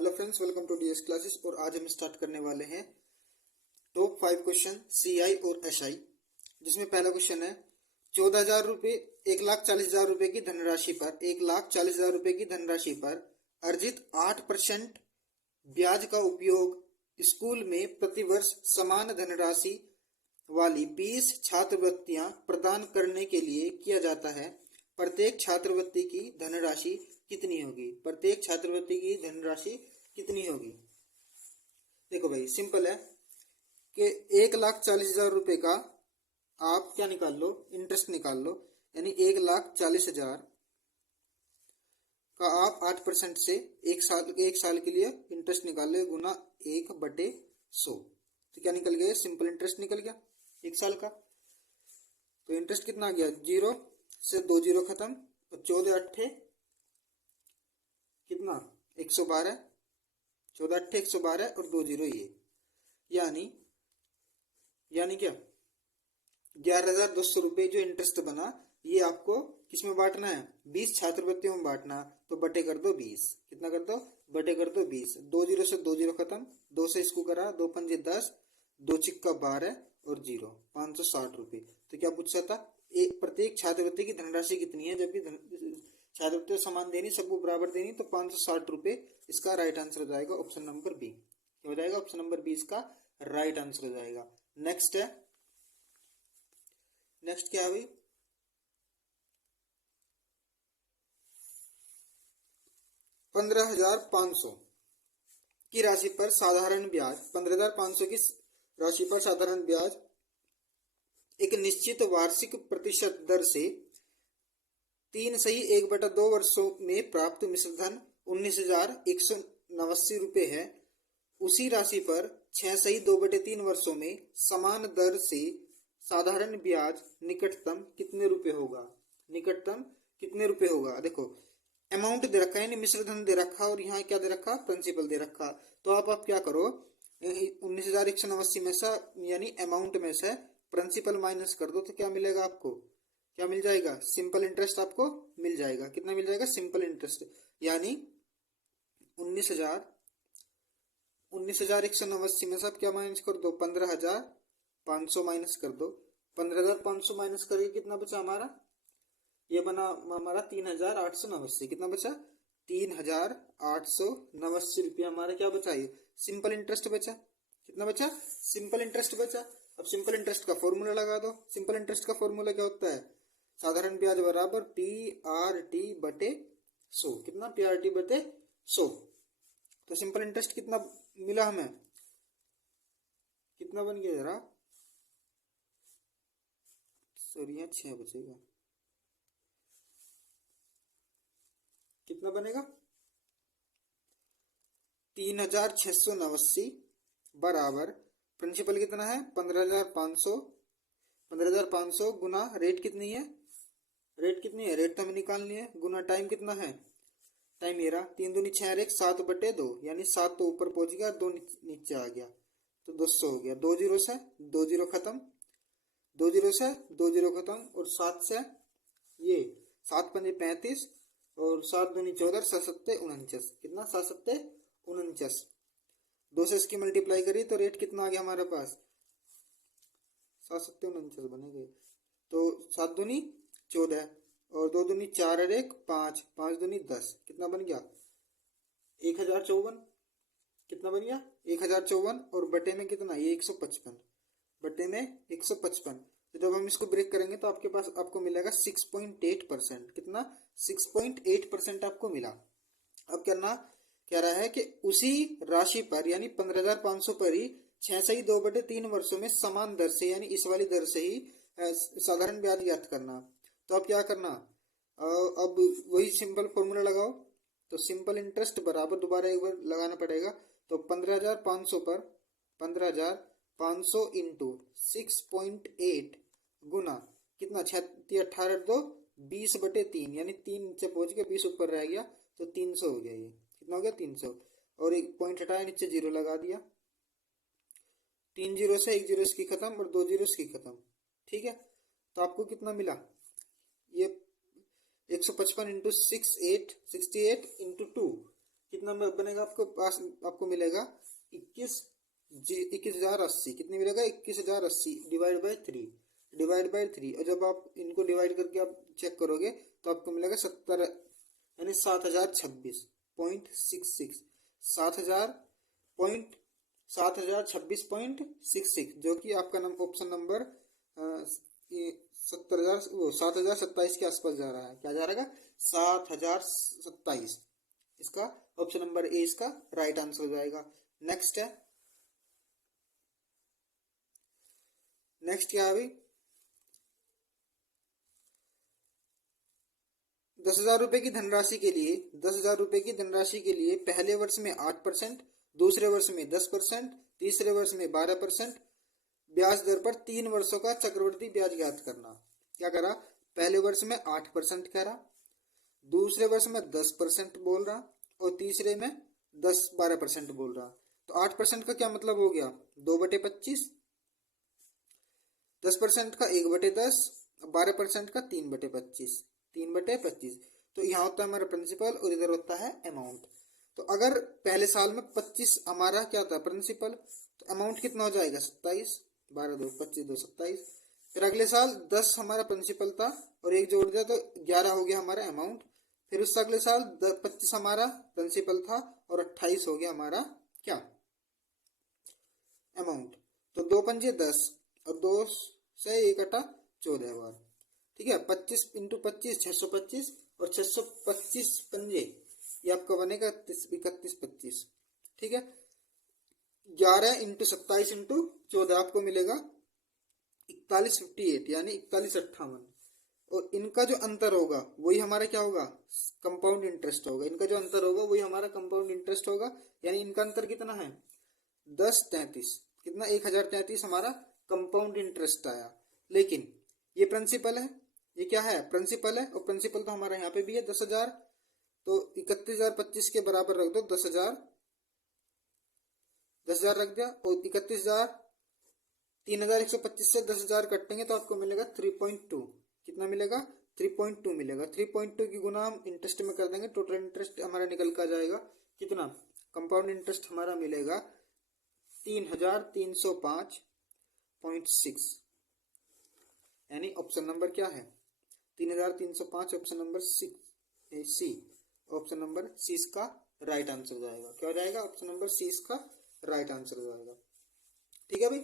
Hello friends, welcome to DS classes. और आज हम स्टार्ट करने वाले हैं टॉप 5 क्वेश्चन सीआई और एसआई, जिसमें पहला क्वेश्चन है 14,000 रुपये 1,40,000 रुपये की धनराशि पर 1,40,000 रुपये की धनराशि पर अर्जित 8% ब्याज का उपयोग स्कूल में प्रतिवर्ष समान धनराशि वाली 20 छात्रवृत्तियां प्रदान करने के लिए किया जाता है। प्रत्येक छात्रवृत्ति की धनराशि कितनी होगी? प्रत्येक छात्रवृत्ति की धनराशि कितनी होगी? देखो भाई, सिंपल है कि 1,40,000 रुपये का आप क्या निकाल लो, इंटरेस्ट निकाल लो। यानी 1,40,000 का आप 8% से एक साल के लिए इंटरेस्ट निकाल लो, गुना 1/100। तो क्या निकल गया? सिंपल इंटरेस्ट निकल गया एक साल का। तो इंटरेस्ट कितना आ गया? 0 से 2 जीरो खत्म, और 14 अट्ठे कितना? 112। 14 अट्ठे 112 और 2 जीरो ये, यानी क्या? 11,200 रुपये जो इंटरेस्ट बना, ये आपको किसमें बांटना है? 20 छात्रवृत्तियों में बांटना। तो बटे कर दो 20। कितना कर दो? बटे कर दो 20। 2 जीरो से 2 जीरो खत्म, 2 से इसको करा, 2 पंजे 10, 2 चिक्का 12 और 0, 560 रुपये। तो क्या पूछा था? एक प्रत्येक छात्रवृत्ति की धनराशि कितनी है? जबकि छात्रवृत्ति समान देनी, सबको बराबर देनी, तो 560 रुपये इसका राइट आंसर हो जाएगा ऑप्शन नंबर बी। क्या हो जाएगा? ऑप्शन नंबर बी इसका राइट आंसर हो जाएगा। नेक्स्ट क्या है भाई? 15,500 की राशि पर साधारण ब्याज, 15,500 की राशि पर साधारण ब्याज एक निश्चित वार्षिक प्रतिशत दर से 3/1/2 वर्षों में प्राप्त मिश्र धन 19,189 रुपये है। उसी राशि पर 6/2/3 वर्षों में समान दर से साधारण ब्याज निकटतम कितने रुपए होगा? निकटतम कितने रुपए होगा? देखो, अमाउंट दे रखा है, यानी मिश्र धन दे रखा, और यहाँ क्या दे रखा? प्रिंसिपल दे रखा। तो आप क्या करो, 19,189 में से, यानी अमाउंट में से प्रिंसिपल माइनस कर दो। तो क्या मिलेगा आपको? क्या मिल जाएगा? सिंपल इंटरेस्ट आपको मिल जाएगा। कितना मिल जाएगा? सिंपल इंटरेस्ट, यानी 19,189 में से आप क्या माइनस कर दो? 15,500 माइनस कर दो। 15,500 माइनस करके कितना बचा हमारा? ये बना हमारा 3,890। कितना बचा? 3,890 रुपया हमारा क्या बचा? ये सिंपल इंटरेस्ट बचा। कितना बचा? सिंपल इंटरेस्ट बचा। अब सिंपल इंटरेस्ट का फॉर्मूला लगा दो। सिंपल इंटरेस्ट का फॉर्मूला क्या होता है? साधारण ब्याज बराबर PRT/100। कितना? PRT/100। तो सिंपल इंटरेस्ट कितना मिला हमें? कितना बन गया जरा? सॉरी, यहाँ 6 बचेगा। कितना बनेगा? 3,689 बराबर प्रिंसिपल कितना है? 15,500। 15,500 गुना रेट कितनी है? रेट तो हमें निकालनी है। गुना टाइम कितना है? टाइम मेरा 3 दूनी 6 1 7/2, यानी 7 तो ऊपर पहुंच गया, 2 नीचे आ गया, तो 200 हो गया। 2 जीरो से 2 जीरो खत्म, 2 जीरो से 2 जीरो खत्म, और 7 से ये 7 पंजे 35, और 7 दूनी 14, 7 सत्ते 49। कितना? 7 सत्ते 49। 2 से इसकी मल्टीप्लाई करी तो रेट कितना आ गया हमारे पास? 7 सत्ते 49 बने गए। तो 7 दूनी 14, और 2 दूनी 4 और 1 5, 5 दूनी 10। कितना बन गया? 1,054। कितना बन गया? 1,054, और बटे में कितना? ये 155। बटे में 155। तो जब हम इसको ब्रेक करेंगे तो आपको मिलेगा 6.8%। कितना? 6.8% आपको मिला। अब कह रहा है कि उसी राशि पर, यानी 15,500 पर ही 6/2/3 वर्षों में समान दर से, यानी इस वाली दर से ही साधारण ब्याज ज्ञात करना। तो अब क्या करना? अब वही सिंपल फॉर्मूला लगाओ। तो सिंपल इंटरेस्ट बराबर, दोबारा एक बार लगाना पड़ेगा। तो 15,500 पर 15,500 इंटू 6.8 गुना कितना? 18 2 20/3, यानी 3 नीचे पहुंच गया, 20 ऊपर रह गया, तो 300 हो गया। ये कितना हो गया? 300। और एक पॉइंट हटाया, नीचे 0 लगा दिया। 3 जीरो से 1 जीरो इसकी खत्म, और 2 जीरो इसकी खत्म। ठीक है। तो आपको कितना मिला? ये 155 इंटू 68 इंटू 2, कितना बनेगा आपको पास, आपको मिलेगा 21,080। कितनी मिलेगा? 21,080 डिवाइड बाई थ्री। और जब आप इनको डिवाइड करके आप चेक करोगे तो आपको मिलेगा 70, यानी 7,026.66, 7,026.66, जो कि आपका ऑप्शन नंबर 7,027 के आसपास जा रहा है। क्या जा रहा है? 7,027। इसका ऑप्शन नंबर ए इसका राइट आंसर हो जाएगा। नेक्स्ट है, नेक्स्ट क्या है अभी? 10,000 रुपए की धनराशि के लिए 10,000 रुपए की धनराशि के लिए पहले वर्ष में 8%, दूसरे वर्ष में 10%, तीसरे वर्ष में 12% ब्याज दर पर 3 वर्षों का चक्रवृद्धि ब्याज ज्ञात करना। क्या करा? पहले वर्ष में 8% कह रहा, दूसरे वर्ष में 10% बोल रहा, और तीसरे में 10-12% बोल रहा। तो 8% का क्या मतलब हो गया? 2/25, 10% का 1/10, 12% का 3/25, 3/25। तो यहाँ होता है हमारा प्रिंसिपल और इधर होता है अमाउंट। तो अगर पहले साल में 25 हमारा क्या था? प्रिंसिपल, तो अमाउंट कितना हो जाएगा? 27, 12 2 25 2 27। फिर अगले साल 10 हमारा प्रिंसिपल था और एक जोड़ दिया तो 11 हो गया हमारा अमाउंट। फिर उससे अगले साल 25 हमारा प्रिंसिपल था और 28 हो गया हमारा क्या? अमाउंट। तो 2 पंजे 10 और 2 से 1 अटा 14 बार। ठीक है, 25 इंटू 25 625 और 625 पंजे ये आपका बनेगा 31 25। ठीक है, 11 इंटू 27 इंटू 14 आपको मिलेगा 4158, यानी 4158। और इनका जो अंतर होगा वही हमारा क्या होगा? कंपाउंड इंटरेस्ट होगा। इनका जो अंतर होगा वही हमारा कंपाउंड इंटरेस्ट होगा, यानी इनका अंतर कितना है? 1033। कितना? 1033 हमारा कंपाउंड इंटरेस्ट आया। लेकिन ये प्रिंसिपल है, ये क्या है? प्रिंसिपल है, और प्रिंसिपल तो हमारा यहाँ पे भी है 10,000। तो 31,025 के बराबर रख दो 10,000, 10,000 रख दिया, और 31,000 3,125 से 10,000 कटेंगे तो आपको मिलेगा 3.2। कितना मिलेगा? 3.2 मिलेगा। 3.2 की गुना हम इंटरेस्ट में कर देंगे, टोटल इंटरेस्ट हमारा निकल कर जाएगा कितना? कंपाउंड इंटरेस्ट हमारा मिलेगा 3,305.6, यानी ऑप्शन नंबर क्या है? 3,305 option number C. Option number C इसका राइट आंसर हो जाएगा। क्या हो जाएगा? ऑप्शन नंबर सी इसका राइट आंसर हो जाएगा। ठीक है भाई,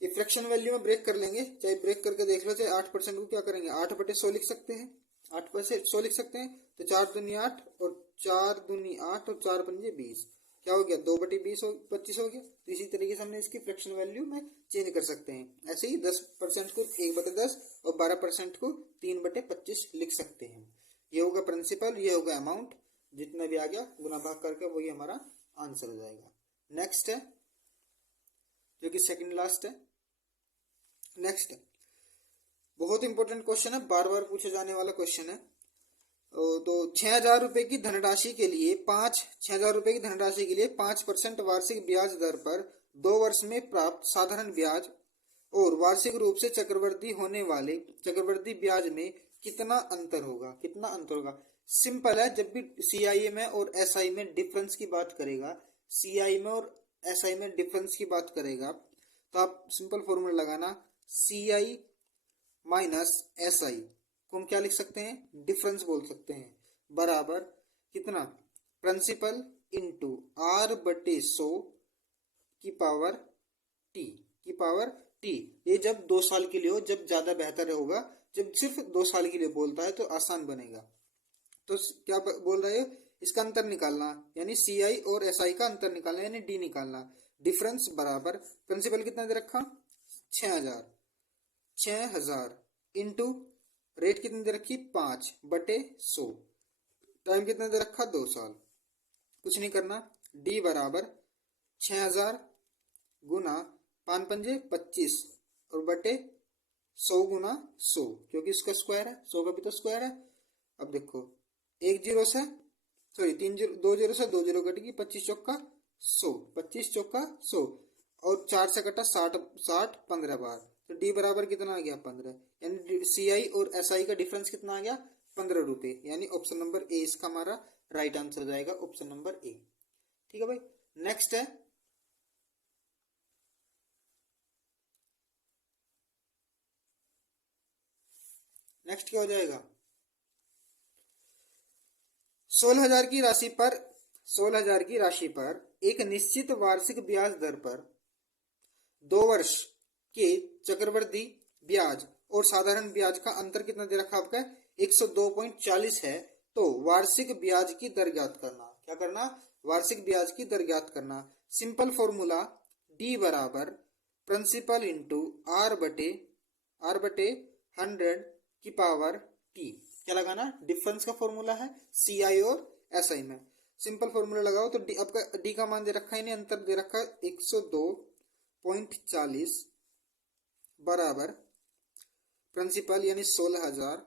ये फ्रैक्शन वैल्यू में ब्रेक कर लेंगे, चाहे ब्रेक करके देख लो, चाहे 8% को क्या करेंगे? 8/100 लिख सकते हैं, 8/100 लिख सकते हैं। तो 4 दूनी 8 और 4 दूनी 8 और 4 पंजे 20। क्या हो गया? 2/20 25 हो गया। तो इसी तरीके से हमने इसकी फ्रैक्शन वैल्यू में चेंज कर सकते हैं। ऐसे ही 10% को 1/10 और 12% को 3/25 लिख सकते हैं। ये होगा प्रिंसिपल, ये होगा अमाउंट, जितना भी आ गया गुना भाग करके वही हमारा आंसर हो जाएगा। नेक्स्ट है, जो कि सेकंड लास्ट है। नेक्स्ट बहुत इंपॉर्टेंट क्वेश्चन है, बार बार पूछे जाने वाला क्वेश्चन है। तो 6,000 रुपए की धनराशि के लिए 5% वार्षिक ब्याज दर पर 2 वर्ष में प्राप्त साधारण ब्याज और वार्षिक रूप से चक्रवृद्धि होने वाले चक्रवृद्धि ब्याज में कितना अंतर होगा? कितना अंतर होगा? सिंपल है, जब भी सीआईए में और एसआई में डिफरेंस की बात करेगा, सीआई में और एसआई में डिफरेंस की बात करेगा, तो आप सिंपल फॉर्मूला लगाना, सीआई माइनस एसआई को हम क्या लिख सकते हैं? डिफरेंस बोल सकते हैं। बराबर कितना? प्रिंसिपल इंटू R/100 की पावर टी। ये जब 2 साल के लिए हो, जब ज्यादा बेहतर होगा। जब सिर्फ 2 साल के लिए बोलता है तो आसान बनेगा। तो क्या बोल रहे हो? इसका अंतर निकालना, यानी सीआई और एसआई का अंतर निकालना, यानी डी निकालना। डिफरेंस बराबर प्रिंसिपल कितना दे रखा? 6,000 इंटू रेट कितनी दे रखी? 5/100। टाइम कितना दे रखा? 2 साल। कुछ नहीं करना, डी बराबर 6,000 गुना 5 पंजे 25 और बटे 100 गुना 100, क्योंकि इसका स्क्वायर है, 100 का भी तो स्क्वायर है। अब देखो 1 जीरो से 2 जीरो से 2 जीरो कटेगी, 25 चौका 100, 25 चौका 100 और 4 से कटा 60 15 बार। तो डी बराबर कितना आ गया? 15। यानी सीआई और एसआई का डिफरेंस कितना आ गया? 15 रुपए। यानी ऑप्शन नंबर ए इसका हमारा राइट आंसर हो जाएगा ऑप्शन नंबर ए। ठीक है भाई, नेक्स्ट है नेक्स्ट क्या हो जाएगा, 16,000 की राशि पर 16,000 की राशि पर एक निश्चित वार्षिक ब्याज दर पर 2 वर्ष के चक्रवृद्धि ब्याज और साधारण ब्याज का अंतर कितना दे रखा आपका 102.40 है। तो वार्षिक ब्याज की दर ज्ञात करना, क्या करना, वार्षिक ब्याज की दर ज्ञात करना। सिंपल फॉर्मूला डी बराबर प्रिंसिपल इंटू आर बटे 100 की पावर टी। क्या लगाना, डिफरेंस का फॉर्मूला है सी आई और एस आई में। सिंपल फॉर्मूला लगाओ तो डी आपका डी का मान दे रखा है, इन्हें अंतर दे रखा है 102.40 बराबर प्रिंसिपल यानी 16,000,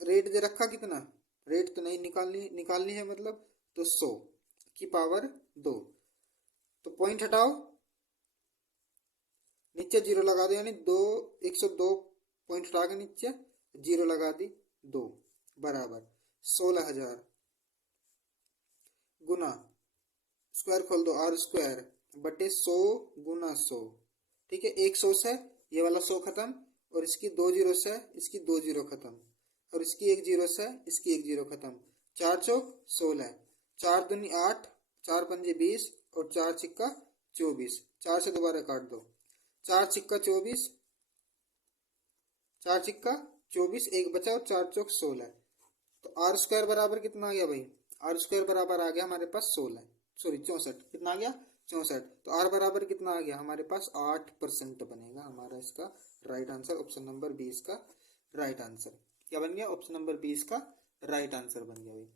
रेट दे रखा कितना, रेट तो नहीं निकालनी है मतलब, तो 100 की पावर 2। तो पॉइंट हटाओ, नीचे जीरो लगा दो, यानी 102 पॉइंट हटा के नीचे जीरो लगा दी 2 बराबर 16,000 गुना स्क्वायर खोल दो आर स्क्वायर बटे 100 गुना 100। ठीक है, 100 से ये वाला 100 खत्म, और इसकी 2 जीरो से इसकी 2 जीरो खत्म, और इसकी 1 जीरो से इसकी 1 जीरो खत्म। 4 चौक 16, 4 दूनी 8, 4 पंजे 20 और 4 छिक्का 24। 4 से दोबारा काट दो, 4 छिक्का 24, 4 छिक्का 24, 1 बचा और 4 चौक 16। तो आर स्क्वायर बराबर कितना आ गया भाई, आर स्क्वायर बराबर आ गया हमारे पास 16, सॉरी 64, कितना आ गया 64। तो आर बराबर कितना आ गया हमारे पास 8% बनेगा हमारा इसका राइट आंसर, ऑप्शन नंबर 20 का राइट आंसर। क्या बन गया, ऑप्शन नंबर 20 का राइट आंसर बन गया भाई।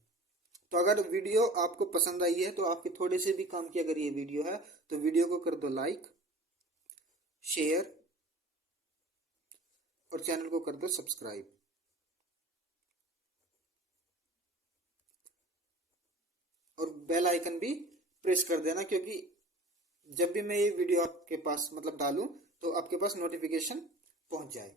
तो अगर वीडियो आपको पसंद आई है, तो आपके थोड़े से भी काम की अगर ये वीडियो है, तो वीडियो को कर दो लाइक, शेयर और चैनल को कर दो सब्सक्राइब। और बेल आइकन भी प्रेस कर देना, क्योंकि जब भी मैं ये वीडियो आपके पास मतलब डालूं तो आपके पास नोटिफिकेशन पहुंच जाए।